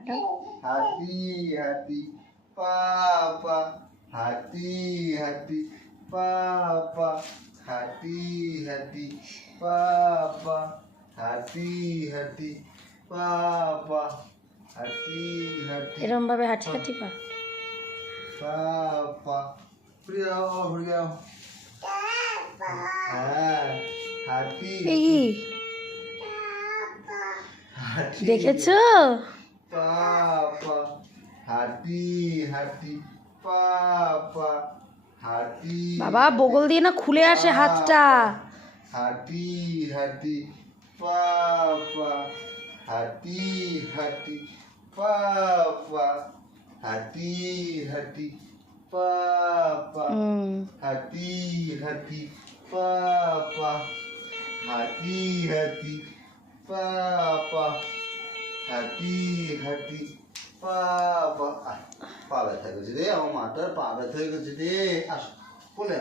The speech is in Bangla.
পাটা হাতি হাতি পাপা হাতি হাতি পাপা হাতি হাতি পাপা হাতি হাতি পাপা হাতি হাতি এরম ভাবে হাঁটি হাঁটি পা পাপা প্রিয় প্রিয় হ্যাঁ হাতি এই হাতি দেখেছো পাপা হাতি হাতি পাপা হাতি বাবা বগল দিয়ে না খুলে আসে হাতটা হাতি হাতি পাপা হাতি হাতি পাপা হাতি হাতি পাপা হাতি হাতি পাপা হাতি হাতি পাপা হাতি হাতি পাপা পা ব্যথা করছে রে আমার মাটার পা ব্যথা হয়ে গেছে রে আস বলে